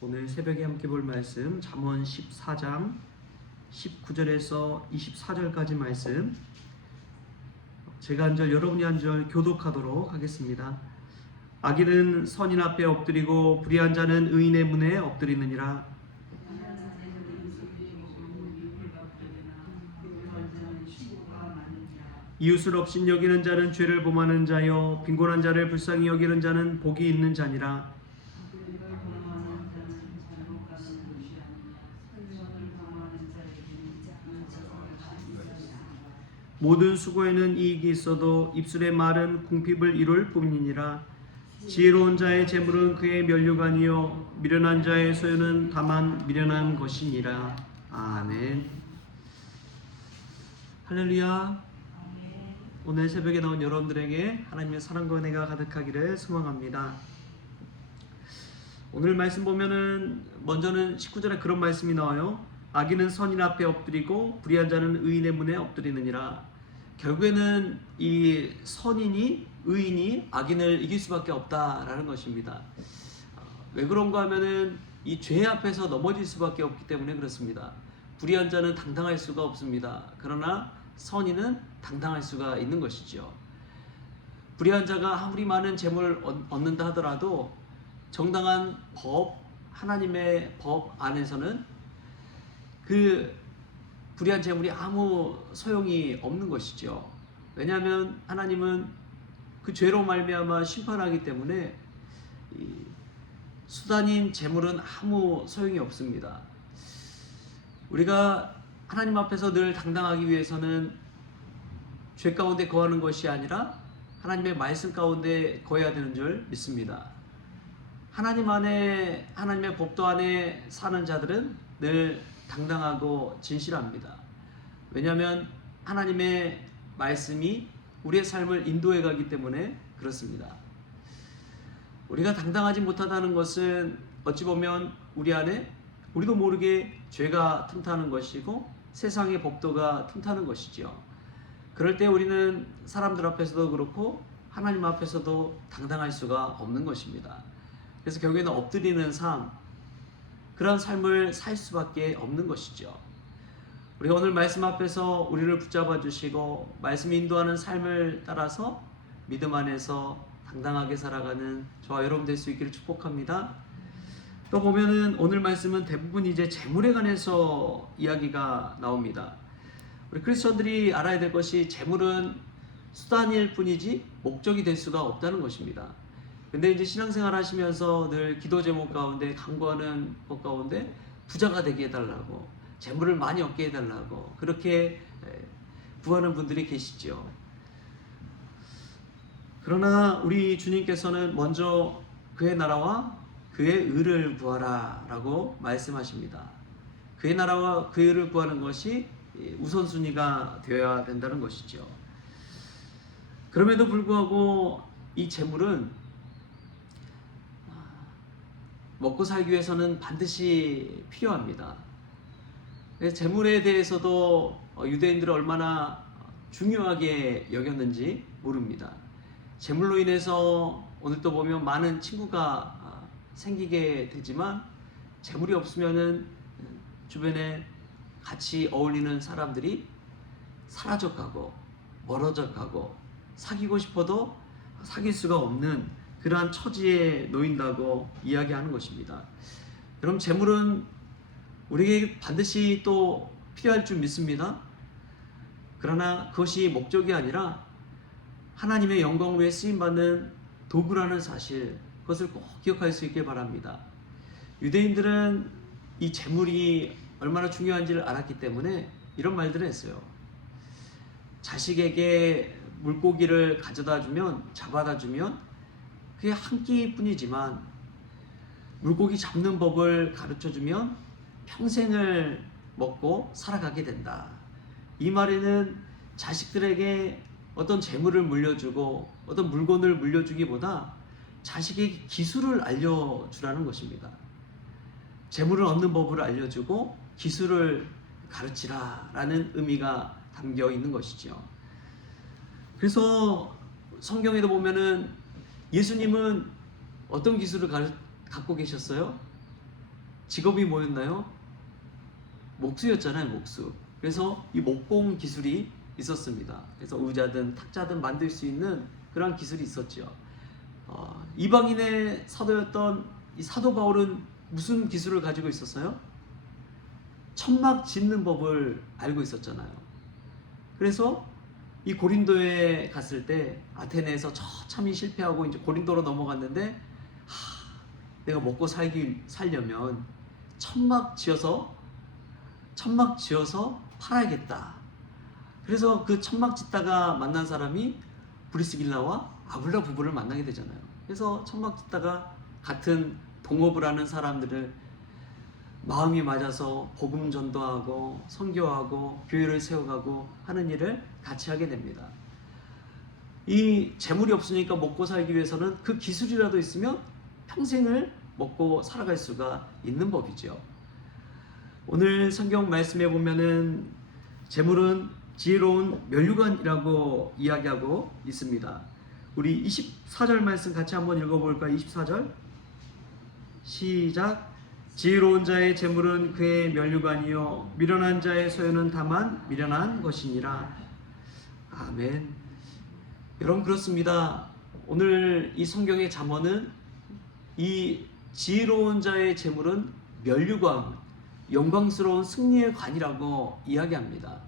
오늘 새벽에 함께 볼 말씀 잠언 14장 19절에서 24절까지 말씀, 제가 한 절 여러분이 한 절 교독하도록 하겠습니다. 악인은 선인 앞에 엎드리고 불의한 자는 의인의 문에 엎드리느니라. 이웃을 업신여기는 자는 죄를 범하는 자요 빈곤한 자를 불쌍히 여기는 자는 복이 있는 자니라. 모든 수고에는 이익이 있어도 입술의 말은 궁핍을 이룰 뿐이니라. 지혜로운 자의 재물은 그의 면류관이요 미련한 자의 소유는 다만 미련한 것이니라. 아멘. 할렐루야. 오늘 새벽에 나온 여러분들에게 하나님의 사랑과 은혜가 가득하기를 소망합니다. 오늘 말씀 보면은 먼저는 19절에 그런 말씀이 나와요. 악인은 선인 앞에 엎드리고 불의한 자는 의인의 문에 엎드리느니라. 결국에는 이 선인이, 의인이 악인을 이길 수밖에 없다라는 것입니다. 왜 그런가 하면은 이 죄 앞에서 넘어질 수밖에 없기 때문에 그렇습니다. 불의한 자는 당당할 수가 없습니다. 그러나 선인은 당당할 수가 있는 것이죠. 불의한 자가 아무리 많은 재물을 얻는다 하더라도 정당한 법, 하나님의 법 안에서는 그 불의한 재물이 아무 소용이 없는 것이죠. 왜냐하면 하나님은 그 죄로 말미암아 심판하기 때문에 이 수단인 재물은 아무 소용이 없습니다. 우리가 하나님 앞에서 늘 당당하기 위해서는 죄 가운데 거하는 것이 아니라 하나님의 말씀 가운데 거해야 되는 줄 믿습니다. 하나님 안에, 하나님의 법도 안에 사는 자들은 늘 당당하고 진실합니다. 왜냐하면 하나님의 말씀이 우리의 삶을 인도해 가기 때문에 그렇습니다. 우리가 당당하지 못하다는 것은 어찌 보면 우리 안에 우리도 모르게 죄가 틈타는 것이고 세상의 법도가 틈타는 것이죠. 그럴 때 우리는 사람들 앞에서도 그렇고 하나님 앞에서도 당당할 수가 없는 것입니다. 그래서 결국에는 엎드리는 삶, 그런 삶을 살 수밖에 없는 것이죠. 우리가 오늘 말씀 앞에서 우리를 붙잡아 주시고 말씀 인도하는 삶을 따라서 믿음 안에서 당당하게 살아가는 저와 여러분 될 수 있기를 축복합니다. 또 보면은 오늘 말씀은 대부분 이제 재물에 관해서 이야기가 나옵니다. 우리 크리스천들이 알아야 될 것이 재물은 수단일 뿐이지 목적이 될 수가 없다는 것입니다. 근데 이제 신앙생활 하시면서 늘 기도 제목 가운데 간구하는 것 가운데 부자가 되게 해달라고, 재물을 많이 얻게 해달라고 그렇게 구하는 분들이 계시죠. 그러나 우리 주님께서는 먼저 그의 나라와 그의 의를 구하라 라고 말씀하십니다. 그의 나라와 그의 의를 구하는 것이 우선순위가 되어야 된다는 것이죠. 그럼에도 불구하고 이 재물은 먹고 살기 위해서는 반드시 필요합니다. 재물에 대해서도 유대인들은 얼마나 중요하게 여겼는지 모릅니다. 재물로 인해서 오늘 또 보면 많은 친구가 생기게 되지만 재물이 없으면은 주변에 같이 어울리는 사람들이 사라져가고 멀어져가고 사귀고 싶어도 사귈 수가 없는 그러한 처지에 놓인다고 이야기하는 것입니다. 여러분, 재물은 우리에게 반드시 또 필요할 줄 믿습니다. 그러나 그것이 목적이 아니라 하나님의 영광을 위해 쓰임받는 도구라는 사실, 그것을 꼭 기억할 수 있길 바랍니다. 유대인들은 이 재물이 얼마나 중요한지를 알았기 때문에 이런 말들을 했어요. 자식에게 물고기를 가져다 주면, 잡아다 주면 그게 한 끼뿐이지만 물고기 잡는 법을 가르쳐주면 평생을 먹고 살아가게 된다. 이 말에는 자식들에게 어떤 재물을 물려주고 어떤 물건을 물려주기보다 자식에게 기술을 알려주라는 것입니다. 재물을 얻는 법을 알려주고 기술을 가르치라 라는 의미가 담겨 있는 것이죠. 그래서 성경에도 보면은 예수님은 어떤 기술을 갖고 계셨어요? 직업이 뭐였나요? 목수였잖아요, 목수. 그래서 이 목공 기술이 있었습니다. 그래서 의자든 탁자든 만들 수 있는 그런 기술이 있었죠. 이방인의 사도였던 이 사도 바울은 무슨 기술을 가지고 있었어요? 천막 짓는 법을 알고 있었잖아요. 그래서 이 고린도에 갔을 때 아테네에서 처참히 실패하고 이제 고린도로 넘어갔는데 내가 먹고 살려면 천막 지어서 팔아야겠다. 그래서 그 천막 짓다가 만난 사람이 브리스길라와 아굴라 부부를 만나게 되잖아요. 그래서 천막 짓다가 같은 동업을 하는 사람들을 마음이 맞아서 복음 전도하고 선교하고 교회를 세워가고 하는 일을 같이 하게 됩니다. 이 재물이 없으니까 먹고 살기 위해서는 그 기술이라도 있으면 평생을 먹고 살아갈 수가 있는 법이죠. 오늘 성경 말씀에 보면은 재물은 지혜로운 면류관이라고 이야기하고 있습니다. 우리 24절 말씀 같이 한번 읽어볼까요? 24절 시작. 지혜로운 자의 재물은 그의 면류관이요 미련한 자의 소유는 다만 미련한 것이니라. 아멘. 여러분, 그렇습니다. 오늘 이 성경의 잠언은 이 지혜로운 자의 재물은 면류관, 영광스러운 승리의 관이라고 이야기합니다.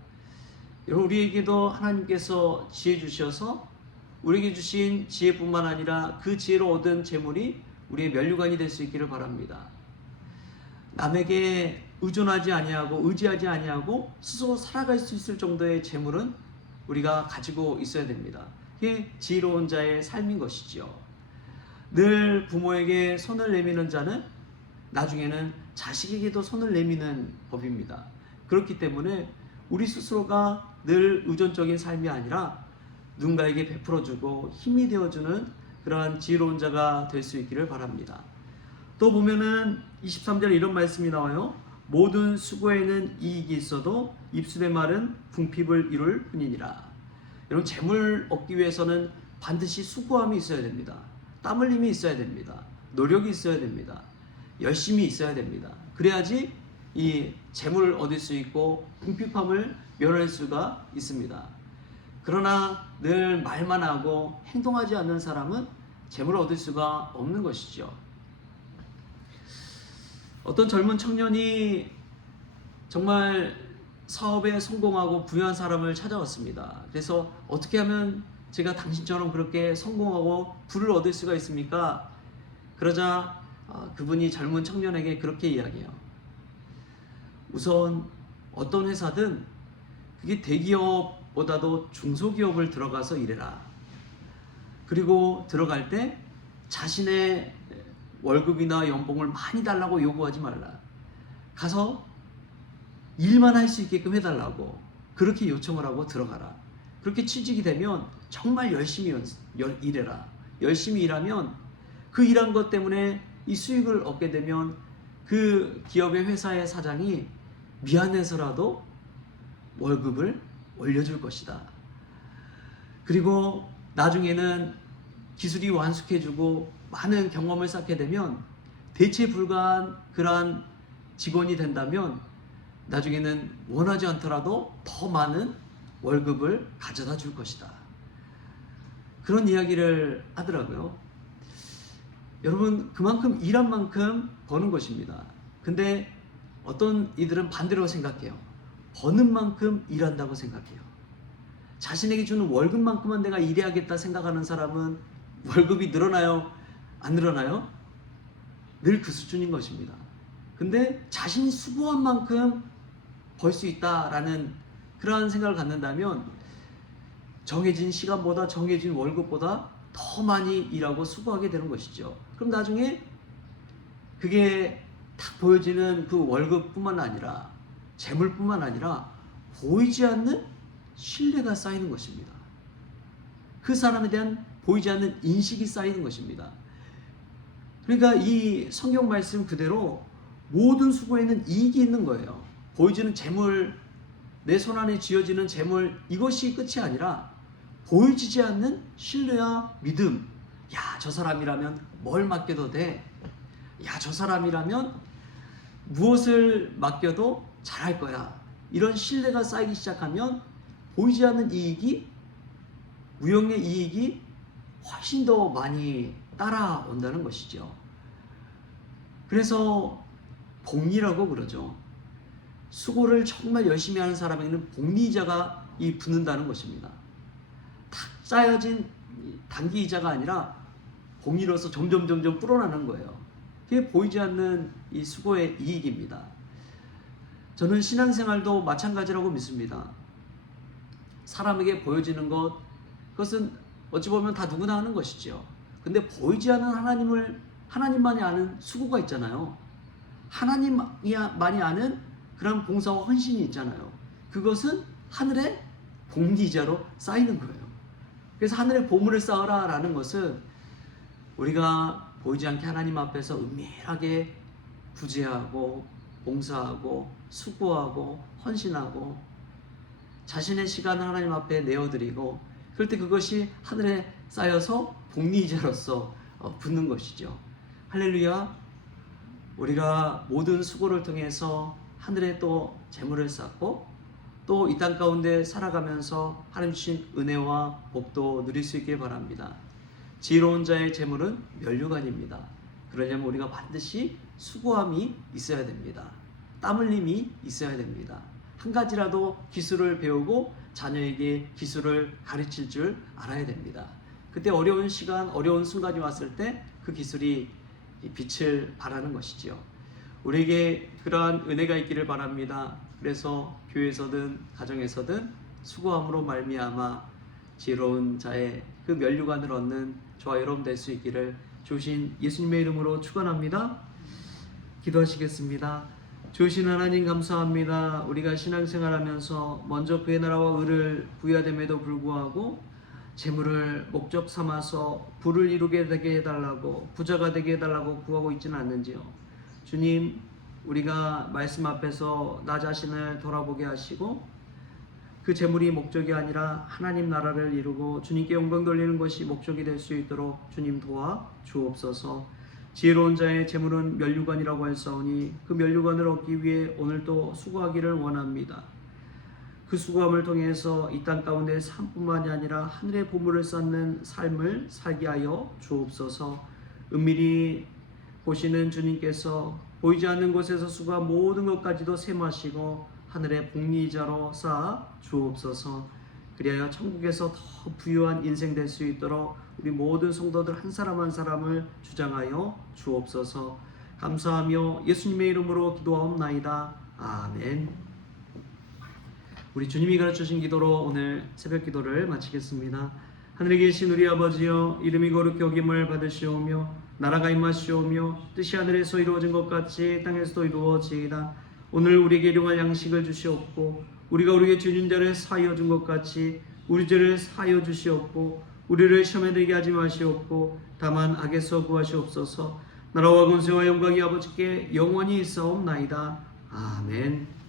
여러분, 우리에게도 하나님께서 지혜 주셔서 우리에게 주신 지혜뿐만 아니라 그 지혜로 얻은 재물이 우리의 면류관이 될 수 있기를 바랍니다. 남에게 의존하지 아니하고 의지하지 아니하고 스스로 살아갈 수 있을 정도의 재물은 우리가 가지고 있어야 됩니다. 이게 지혜로운 자의 삶인 것이죠. 늘 부모에게 손을 내미는 자는 나중에는 자식에게도 손을 내미는 법입니다. 그렇기 때문에 우리 스스로가 늘 의존적인 삶이 아니라 누군가에게 베풀어주고 힘이 되어주는 그러한 지혜로운 자가 될 수 있기를 바랍니다. 또 보면은 23절에 이런 말씀이 나와요. 모든 수고에는 이익이 있어도 입술의 말은 궁핍을 이룰 뿐이니라. 여러분, 재물 얻기 위해서는 반드시 수고함이 있어야 됩니다. 땀 흘림이 있어야 됩니다. 노력이 있어야 됩니다. 열심히 있어야 됩니다. 그래야지 이 재물을 얻을 수 있고 궁핍함을 면할 수가 있습니다. 그러나 늘 말만 하고 행동하지 않는 사람은 재물을 얻을 수가 없는 것이죠. 어떤 젊은 청년이 정말 사업에 성공하고 부유한 사람을 찾아왔습니다. 그래서 어떻게 하면 제가 당신처럼 그렇게 성공하고 부를 얻을 수가 있습니까? 그러자 그분이 젊은 청년에게 그렇게 이야기해요. 우선 어떤 회사든 그게 대기업보다도 중소기업을 들어가서 일해라. 그리고 들어갈 때 자신의 월급이나 연봉을 많이 달라고 요구하지 말라. 가서 일만 할 수 있게끔 해달라고 그렇게 요청을 하고 들어가라. 그렇게 취직이 되면 정말 열심히 일해라. 열심히 일하면 그 일한 것 때문에 이 수익을 얻게 되면 그 기업의 회사의 사장이 미안해서라도 월급을 올려줄 것이다. 그리고 나중에는 기술이 완숙해지고 많은 경험을 쌓게 되면 대체 불가한 그러한 직원이 된다면 나중에는 원하지 않더라도 더 많은 월급을 가져다 줄 것이다. 그런 이야기를 하더라고요. 여러분, 그만큼 일한 만큼 버는 것입니다. 근데 어떤 이들은 반대로 생각해요. 버는 만큼 일한다고 생각해요. 자신에게 주는 월급만큼만 내가 일해야겠다 생각하는 사람은 월급이 늘어나요? 안 늘어나요? 늘 그 수준인 것입니다. 근데 자신이 수고한 만큼 벌 수 있다라는 그러한 생각을 갖는다면 정해진 시간보다 정해진 월급보다 더 많이 일하고 수고하게 되는 것이죠. 그럼 나중에 그게 딱 보여지는 그 월급뿐만 아니라 재물뿐만 아니라 보이지 않는 신뢰가 쌓이는 것입니다. 그 사람에 대한 보이지 않는 인식이 쌓이는 것입니다. 그러니까 이 성경 말씀 그대로 모든 수고에는 이익이 있는 거예요. 보여지는 재물, 내 손 안에 쥐어지는 재물, 이것이 끝이 아니라 보여지지 않는 신뢰와 믿음. 야, 저 사람이라면 뭘 맡겨도 돼. 야, 저 사람이라면 무엇을 맡겨도 잘할 거야. 이런 신뢰가 쌓이기 시작하면 보이지 않는 이익이, 우영의 이익이 훨씬 더 많이 따라온다는 것이죠. 그래서 복리라고 그러죠. 수고를 정말 열심히 하는 사람에게는 복리이자가 붙는다는 것입니다. 탁 짜여진 단기 이자가 아니라 복리로서 점점 불어나는 거예요. 그게 보이지 않는 이 수고의 이익입니다. 저는 신앙생활도 마찬가지라고 믿습니다. 사람에게 보여지는 것, 그것은 어찌 보면 다 누구나 하는 것이죠. 근데 보이지 않는 하나님만이 아는 수고가 있잖아요. 하나님만이 아는 그런 봉사와 헌신이 있잖아요. 그것은 하늘의 복리이자로 쌓이는 거예요. 그래서 하늘의 보물을 쌓으라 라는 것은 우리가 보이지 않게 하나님 앞에서 은밀하게 구제하고 봉사하고 수고하고 헌신하고 자신의 시간을 하나님 앞에 내어드리고, 그럴 때 그것이 하늘에 쌓여서 복리이자로서 붙는 것이죠. 할렐루야. 우리가 모든 수고를 통해서 하늘에 또 재물을 쌓고 또 이 땅 가운데 살아가면서 하나님 주신 은혜와 복도 누릴 수 있길 바랍니다. 지혜로운 자의 재물은 면류관입니다. 그러려면 우리가 반드시 수고함이 있어야 됩니다. 땀 흘림이 있어야 됩니다. 한 가지라도 기술을 배우고 자녀에게 기술을 가르칠 줄 알아야 됩니다. 그때 어려운 시간, 어려운 순간이 왔을 때 그 기술이 빛을 발하는 것이죠. 우리에게 그러한 은혜가 있기를 바랍니다. 그래서 교회에서든 가정에서든 수고함으로 말미암아 지혜로운 자의 그 면류관을 얻는 저와 여러분 될 수 있기를 주신 예수님의 이름으로 축원합니다. 기도하시겠습니다. 주신 하나님 감사합니다. 우리가 신앙생활하면서 먼저 그의 나라와 의를 구해야 됨에도 불구하고 재물을 목적 삼아서 부를 이루게 되게 해달라고, 부자가 되게 해달라고 구하고 있지는 않는지요. 주님, 우리가 말씀 앞에서 나 자신을 돌아보게 하시고 그 재물이 목적이 아니라 하나님 나라를 이루고 주님께 영광 돌리는 것이 목적이 될 수 있도록 주님 도와 주옵소서. 지혜로운 자의 재물은 면류관이라고 할사오니 그 면류관을 얻기 위해 오늘도 수고하기를 원합니다. 그 수고함을 통해서 이 땅 가운데 삶뿐만이 아니라 하늘의 보물을 쌓는 삶을 살게 하여 주옵소서. 은밀히 보시는 주님께서 보이지 않는 곳에서 수고한 모든 것까지도 셈하시고 하늘의 복리이자로 쌓아 주옵소서. 그리하여 천국에서 더 부유한 인생 될 수 있도록 우리 모든 성도들 한 사람 한 사람을 주장하여 주옵소서. 감사하며 예수님의 이름으로 기도하옵나이다. 아멘. 우리 주님이 가르쳐주신 기도로 오늘 새벽 기도를 마치겠습니다. 하늘에 계신 우리 아버지여, 이름이 거룩히 여김을 받으시오며 나라가 임하시오며 뜻이 하늘에서 이루어진 것 같이 땅에서도 이루어지이다. 오늘 우리에게 일용할 양식을 주시옵고 우리가 우리에게 주는 자를 사하여 준 것 같이 우리 죄를 사하여 주시옵고 우리를 시험에 들게 하지 마시옵고 다만 악에서 구하시옵소서. 나라와 권세와 영광이 아버지께 영원히 있사옵나이다. 아멘.